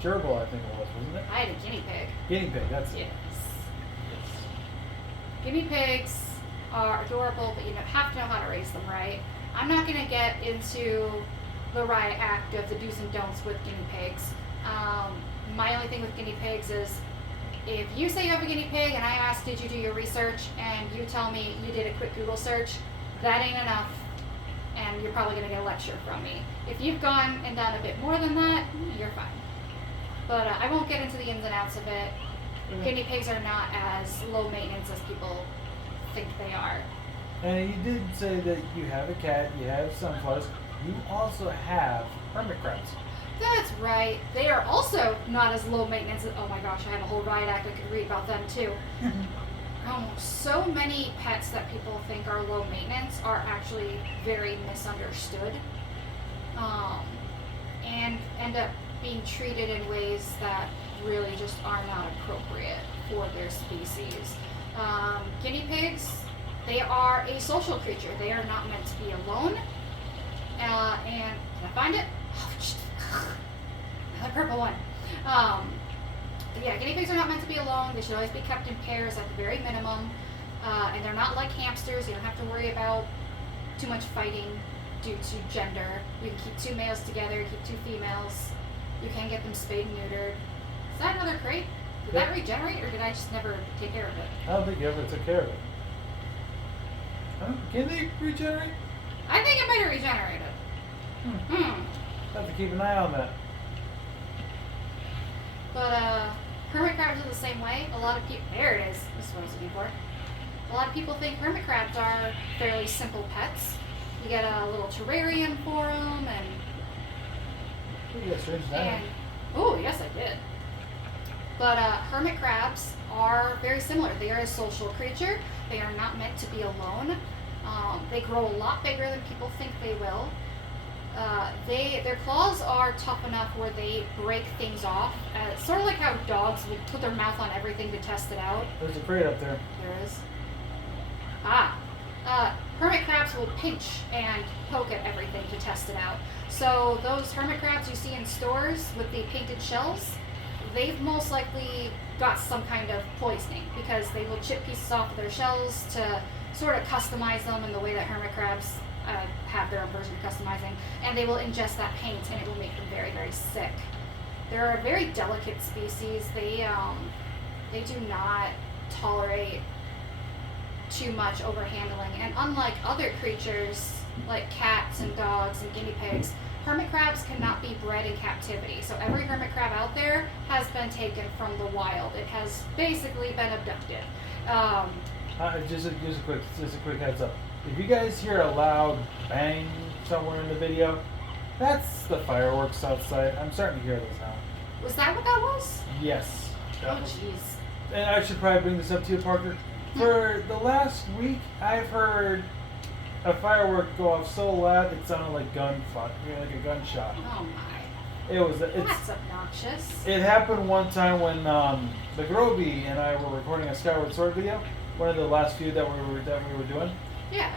gerbil, I think it was, wasn't it? I had a guinea pig. Guinea pig, that's it. Yes. Guinea pigs are adorable, but you have to know how to raise them right. I'm not going to get into the riot act of the do's and don'ts with guinea pigs. My only thing with guinea pigs is if you say you have a guinea pig and I ask, did you do your research, and you tell me you did a quick Google search, that ain't enough, and you're probably going to get a lecture from me. If you've gone and done a bit more than that, you're fine. But I won't get into the ins and outs of it. Guinea pigs are not as low maintenance as people think they are. And you did say that you have a cat, you have sunflowers, you also have hermit crabs. That's right. They are also not as low maintenance as, oh my gosh, I have a whole riot act I could read about them too. So many pets that people think are low maintenance are actually very misunderstood, and end up being treated in ways that really just are not appropriate for their species. Guinea pigs, They are a social creature. They are not meant to be alone. And can I find it? Oh, another purple one. But yeah, guinea pigs are not meant to be alone. They should always be kept in pairs at the very minimum. And they're not like hamsters. You don't have to worry about too much fighting due to gender. You can keep 2 males together, keep 2 females. You can get them spayed and neutered. Is that another crate? Did that regenerate, or did I just never take care of it? I don't think you ever took care of it. Huh? Can they regenerate? I think it might have regenerated. Have to keep an eye on that. But hermit crabs are the same way. A lot of people. There it is. This is what I was looking for. A lot of people think hermit crabs are fairly simple pets. You get a little terrarium for them, and oh yes, I did. But hermit crabs are very similar. They are a social creature. They are not meant to be alone. They grow a lot bigger than people think they will. Their claws are tough enough where they break things off. Sort of like how dogs will put their mouth on everything to test it out. There's a crate up there. There is. Hermit crabs will pinch and poke at everything to test it out. So those hermit crabs you see in stores with the painted shells, they've most likely got some kind of poisoning because they will chip pieces off of their shells to sort of customize them in the way that hermit crabs have their own version of customizing, and they will ingest that paint and it will make them very, very sick. They're a very delicate species. They do not tolerate too much overhandling, and unlike other creatures like cats and dogs and guinea pigs, hermit crabs cannot be bred in captivity. So every hermit crab out there has been taken from the wild. It has basically been abducted. Just a quick heads up. If you guys hear a loud bang somewhere in the video, that's the fireworks outside. I'm starting to hear this now. Was that what that was? Yes. Oh jeez. And I should probably bring this up to you, Parker. For the last week, I've heard a firework go off so loud it sounded like gunfire, like a gunshot. Oh my. That's obnoxious. It happened one time when the Groby and I were recording a Skyward Sword video, one of the last few that we were doing. Yeah.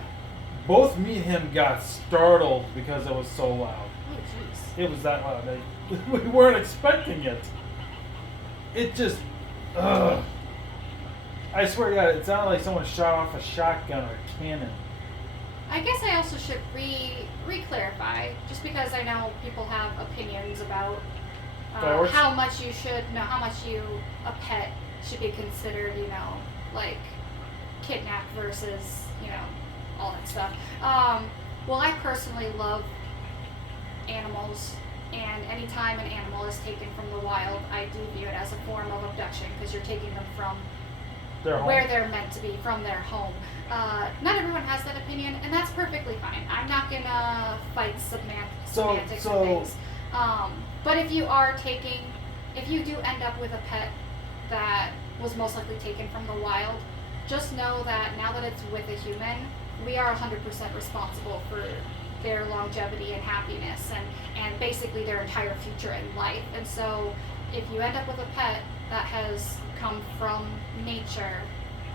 Both me and him got startled because it was so loud. Oh jeez. It was that loud. We weren't expecting it. It just, I swear to God, it sounded like someone shot off a shotgun or a cannon. I guess I also should re-clarify, just because I know people have opinions about how much a pet should be considered, like kidnapped versus, all that stuff. Well, I personally love animals, and anytime an animal is taken from the wild, I do view it as a form of abduction because you're taking them from where they're meant to be, from their home. Not everyone has that opinion, and that's perfectly fine. I'm not gonna fight semantics and things. But if you do end up with a pet that was most likely taken from the wild, just know that now that it's with a human, we are 100% responsible for their longevity and happiness and basically their entire future in life. And so if you end up with a pet that has come from nature,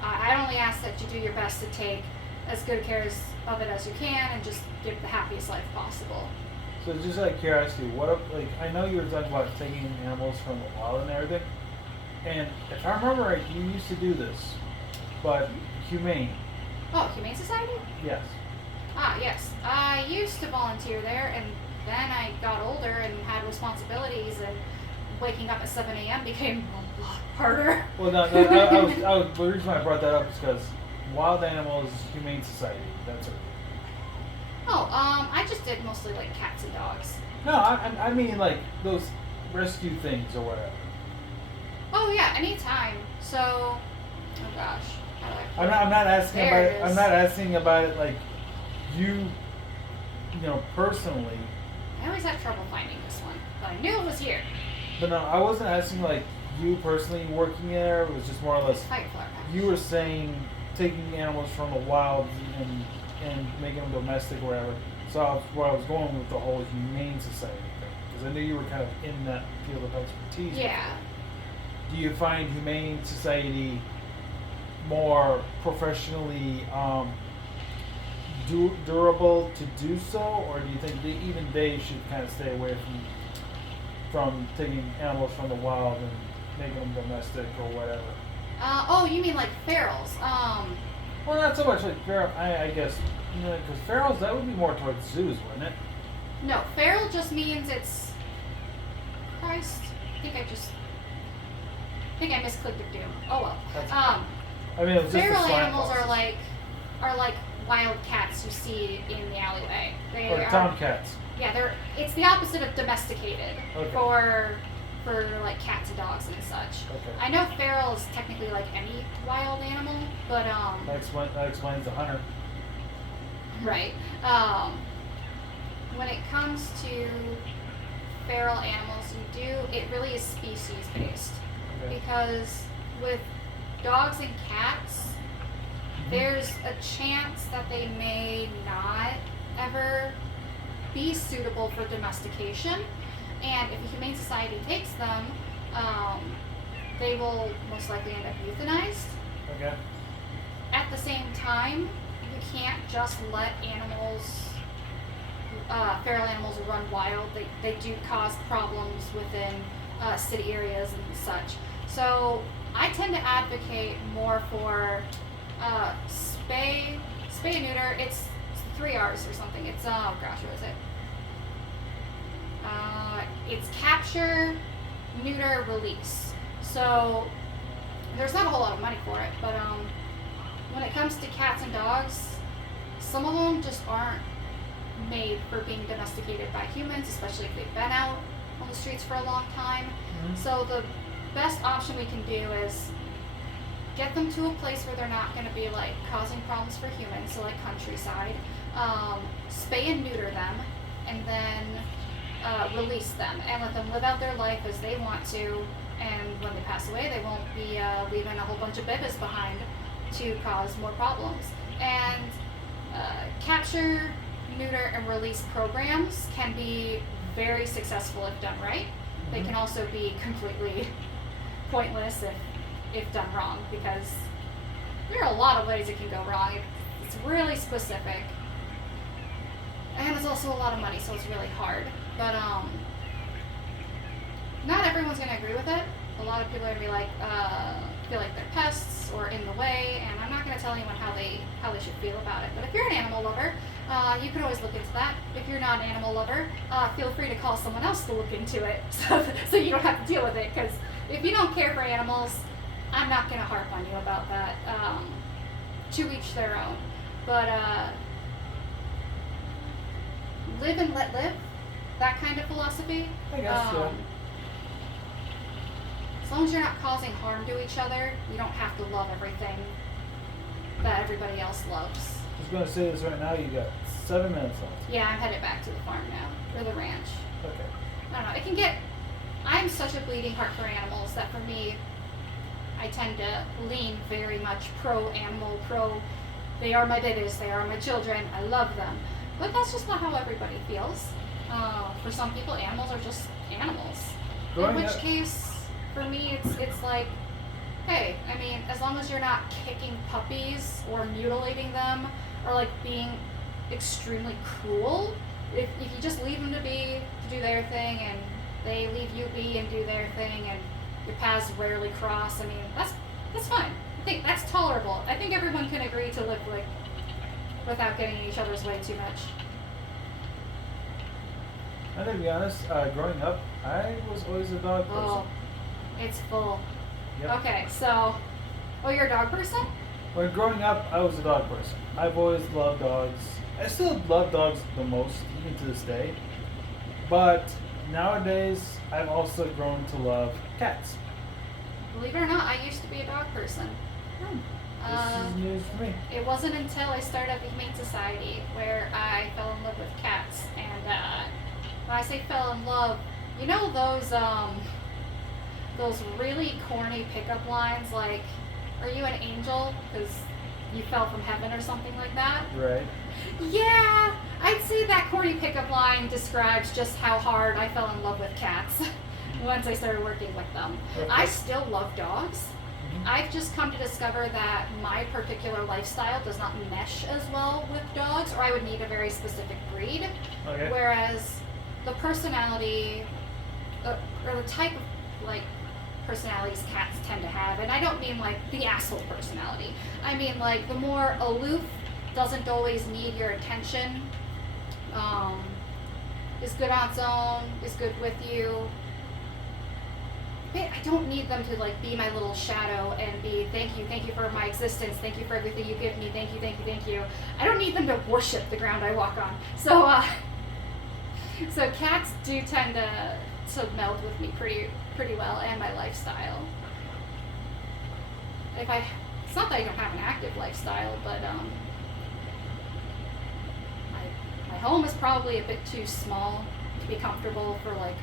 I only ask that you do your best to take as good care of it as you can and just give it the happiest life possible. So just out of curiosity, I know you were talking about taking animals from the wild and everything, and if I remember right, you used to do this, but humane. Oh, Humane Society? Yes. Yes. I used to volunteer there, and then I got older and had responsibilities, and waking up at 7 a.m. became a lot harder. Well, no, the reason why I brought that up is because Wild Animals Humane Society, that's it. Oh, I just did mostly like cats and dogs. No, I mean like those rescue things or whatever. Oh yeah, anytime. So, oh gosh. I'm not asking about it. I'm not asking about it like you personally. I always have trouble finding this one, but I knew it was here. But no, I wasn't asking like you personally working there. It was just more or less. You were saying taking animals from the wild and making them domestic or whatever. So where I was going with the whole Humane Society thing, because I knew you were kind of in that field of expertise. Yeah. Do you find Humane Society more professionally durable to do so, or do you think even they should kind of stay away from taking animals from the wild and making them domestic or whatever? Oh, you mean like ferals? Well, not so much like feral. I guess because ferals, that would be more towards zoos, wouldn't it? No, feral just means it's. Christ, I think I misclicked it. Oh well. I mean, it was just Feral the slime animals balls. are like wild cats you see in the alleyway. They Or are tomcats. Yeah, it's the opposite of domesticated Okay. for like cats and dogs and such. Okay. I know feral is technically like any wild animal, but That explains the hunter. right. When it comes to feral animals, it really is species based. Okay. Because with dogs and cats, Mhm. there's a chance that they may not ever be suitable for domestication, and if a humane society takes them, they will most likely end up euthanized. Okay. At the same time, you can't just let feral animals run wild. They do cause problems within city areas and such. So I tend to advocate more for spay and neuter. It's 3 R's or something. It's oh gosh, what is it? It's capture, neuter, release. So there's not a whole lot of money for it, but when it comes to cats and dogs, some of them just aren't made for being domesticated by humans, especially if they've been out on the streets for a long time. Mhm. So the best option we can do is get them to a place where they're not going to be like causing problems for humans, so like countryside, spay and neuter them, and then release them and let them live out their life as they want to, and when they pass away they won't be leaving a whole bunch of babies behind to cause more problems. And capture, neuter, and release programs can be very successful if done right. They can also be completely pointless if done wrong, because there are a lot of ways it can go wrong. It's really specific, and it's also a lot of money, so it's really hard. But not everyone's going to agree with it. A lot of people are going to be like, feel like they're pests or in the way, and I'm not going to tell anyone how they should feel about it. But if you're an animal lover, you can always look into that. If you're not an animal lover, feel free to call someone else to look into it, so you don't have to deal with it. Because if you don't care for animals, I'm not going to harp on you about that. To each their own. But live and let live, that kind of philosophy. I guess, yeah. As long as you're not causing harm to each other, you don't have to love everything that everybody else loves. I was going to say this right now. You got 7 minutes left. Yeah, I'm headed back to the farm now, or the ranch. Okay. I don't know. It can get. I'm such a bleeding heart for animals that for me, I tend to lean very much pro-animal, they are my babies, they are my children, I love them. But that's just not how everybody feels. For some people, animals are just animals. In which case, for me, it's like, hey, I mean, as long as you're not kicking puppies or mutilating them or like being extremely cruel, if you just leave them to do their thing, and they leave you be and do their thing, and your paths rarely cross, I mean, that's fine. I think that's tolerable. I think everyone can agree to live like without getting in each other's way too much. I'm going to be honest, growing up, I was always a dog person. Oh, it's full. Yep. Okay, so, you're a dog person? When growing up, I was a dog person. I've always loved dogs. I still love dogs the most, even to this day. But nowadays, I've also grown to love cats. Believe it or not, I used to be a dog person. This is news for me. It wasn't until I started at the Humane Society where I fell in love with cats. And when I say fell in love, you know those really corny pickup lines like, "Are you an angel? Because you fell from heaven," or something like that. Right. Yeah, I'd say that corny pickup line describes just how hard I fell in love with cats once I started working with them. Okay. I still love dogs, I've just come to discover that my particular lifestyle does not mesh as well with dogs, or I would need a very specific breed. Okay. Whereas the personality, or the type of like personalities cats tend to have, and I don't mean like the asshole personality. I mean like the more aloof, doesn't always need your attention, is good on its own, is good with you. I don't need them to like be my little shadow and be thank you for my existence, thank you for everything you give me, thank you. I don't need them to worship the ground I walk on. So so cats do tend to meld with me pretty well and my lifestyle. It's not that I don't have an active lifestyle, but my home is probably a bit too small to be comfortable for like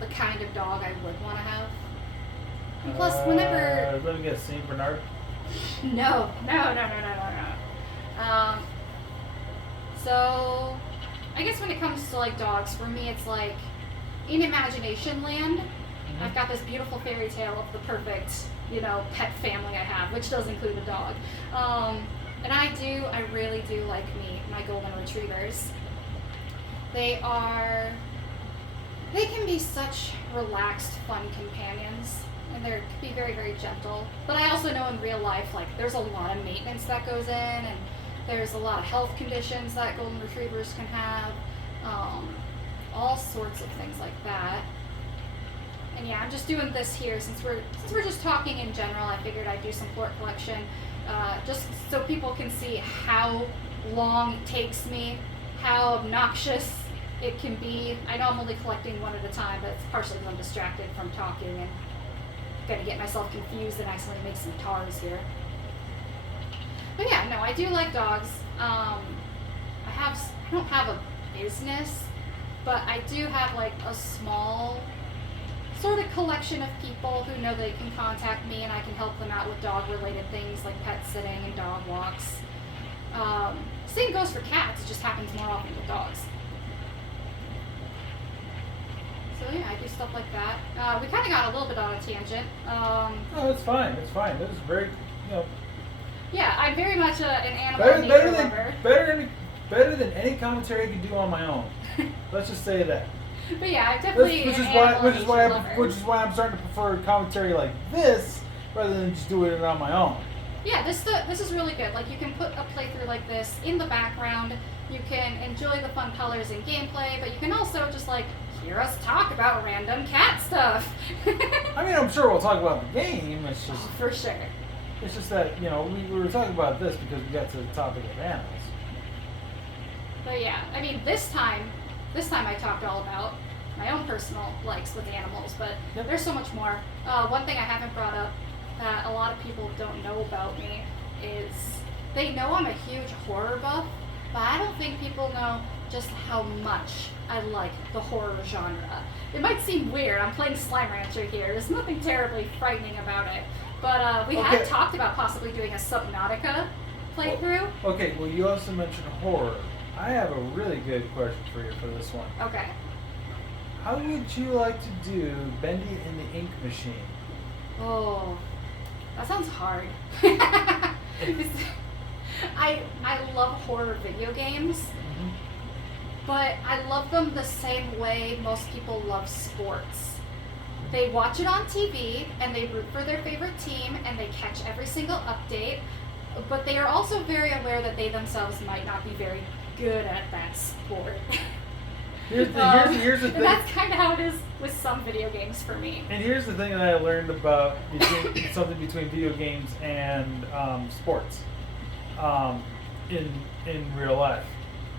the kind of dog I would want to have. And plus, whenever... Let me guess, St. Bernard? No. So, I guess when it comes to like dogs, for me it's like, in imagination land, I've got this beautiful fairy tale of the perfect, pet family I have, which does include a dog. And I really do like my golden retrievers. They can be such relaxed, fun companions, and they can be very, very gentle. But I also know in real life, like, there's a lot of maintenance that goes in, and there's a lot of health conditions that golden retrievers can have, all sorts of things like that. And yeah, I'm just doing this here since we're just talking in general. I figured I'd do some port collection, just so people can see how long it takes me, how obnoxious it can be. I know I'm only collecting one at a time, but it's partially because I'm distracted from talking and gonna get myself confused and accidentally make some tars here. But yeah, no, I do like dogs. I don't have a business, but I do have like a small sort of collection of people who know they can contact me and I can help them out with dog related things like pet sitting and dog walks. Same goes for cats, it just happens more often with dogs. So yeah, I do stuff like that. We kind of got a little bit on a tangent. No, it's fine. This is very, Yeah, I'm very much an animal nature lover. Better than any commentary I can do on my own. Let's just say that. But yeah, I'm definitely which is why I'm starting to prefer commentary like this rather than just doing it on my own. Yeah, this is really good. Like, you can put a playthrough like this in the background. You can enjoy the fun colors and gameplay, but you can also just like hear us talk about random cat stuff. I mean, I'm sure we'll talk about the game. It's just for sure. It's just that we were talking about this because we got to the topic of animals. But yeah, I mean, this time I talked all about my own personal likes with animals, but there's so much more. One thing I haven't brought up that a lot of people don't know about me is they know I'm a huge horror buff, but I don't think people know just how much I like the horror genre. It might seem weird. I'm playing Slime Rancher here. There's nothing terribly frightening about it. But we had talked about possibly doing a Subnautica playthrough. Okay, well, you also mentioned horror. I have a really good question for you for this one. Okay. How would you like to do Bendy in the Ink Machine? Oh, that sounds hard. I love horror video games, but I love them the same way most people love sports. They watch it on TV and they root for their favorite team and they catch every single update, but they are also very aware that they themselves might not be very good at that sport. Here's the thing. And that's kind of how it is with some video games for me. And here's the thing that I learned about something between video games and sports in real life.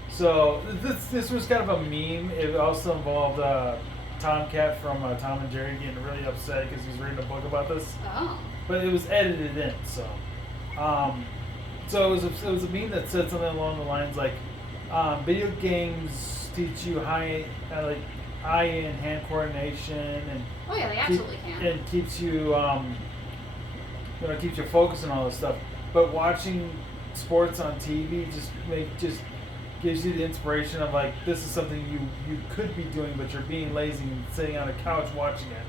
So this was kind of a meme. It also involved Tomcat from Tom and Jerry getting really upset because he's reading a book about this. Oh. But it was edited in, so it was a meme that said something along the lines like, video games teach you eye and hand coordination, and they absolutely can. And keeps you keeps you focused on all this stuff. But watching sports on TV just gives you the inspiration of like, this is something you could be doing, but you're being lazy and sitting on a couch watching it.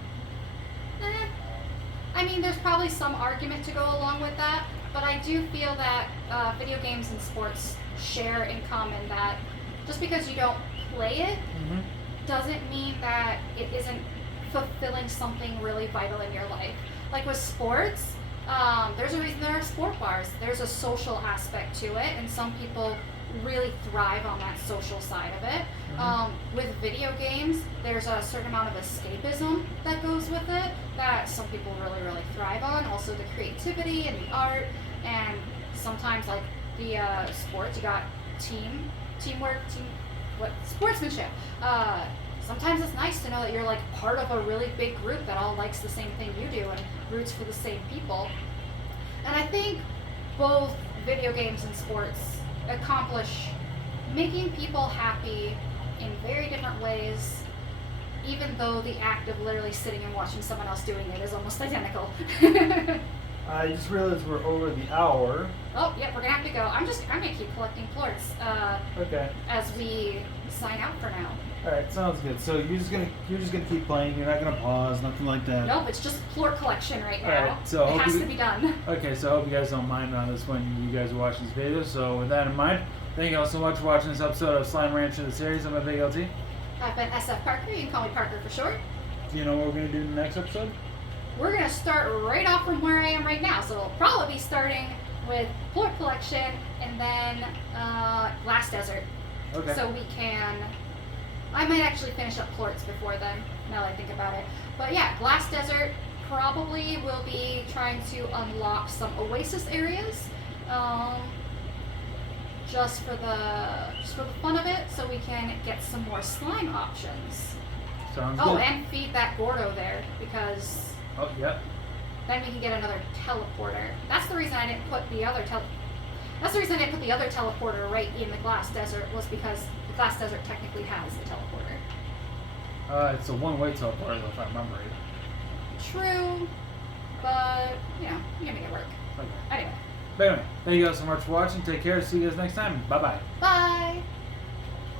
I mean, there's probably some argument to go along with that, but I do feel that video games and sports share in common that just because you don't play it doesn't mean that it isn't fulfilling something really vital in your life. Like with sports, there's a reason there are sport bars. There's a social aspect to it, and some people really thrive on that social side of it. With video games, there's a certain amount of escapism that goes with it that some people really, really thrive on. Also the creativity and the art, and sometimes like the sports, you got teamwork, sportsmanship. Sometimes it's nice to know that you're like part of a really big group that all likes the same thing you do and roots for the same people. And I think both video games and sports accomplish making people happy in very different ways, even though the act of literally sitting and watching someone else doing it is almost identical. I just realized we're over the hour. Oh, yeah, we're gonna have to go. I'm gonna keep collecting plorts Okay. as we sign out for now. All right, sounds good. So you're just gonna keep playing. You're not gonna pause, nothing like that. Nope, it's just plort collection right now. All right, so it has to be done. Okay, so I hope you guys don't mind on this when you guys are watching this video. So with that in mind, thank you all so much for watching this episode of Slime Ranch of the series. I'm a Big LT. I've been SFParker. You can call me Parker for short. Do you know what we're gonna do in the next episode? We're gonna start right off from where I am right now. So we'll probably be starting with plort collection and then Glass Desert. Okay. So we can. I might actually finish up plorts before then, now that I think about it. But yeah, Glass Desert probably will be trying to unlock some oasis areas, just for the fun of it, so we can get some more slime options. Sounds Oh, good. and feed that Gordo there, because Oh, yeah. then we can get another teleporter. That's the reason I didn't put the other teleporter right in the Glass Desert, was because the Glass Desert technically has the teleporter. It's a one-way teleporter, though, if I remember right. True, but you know, you can make it work. Okay. Anyway, But anyway, thank you guys so much for watching. Take care. See you guys next time. Bye-bye. bye.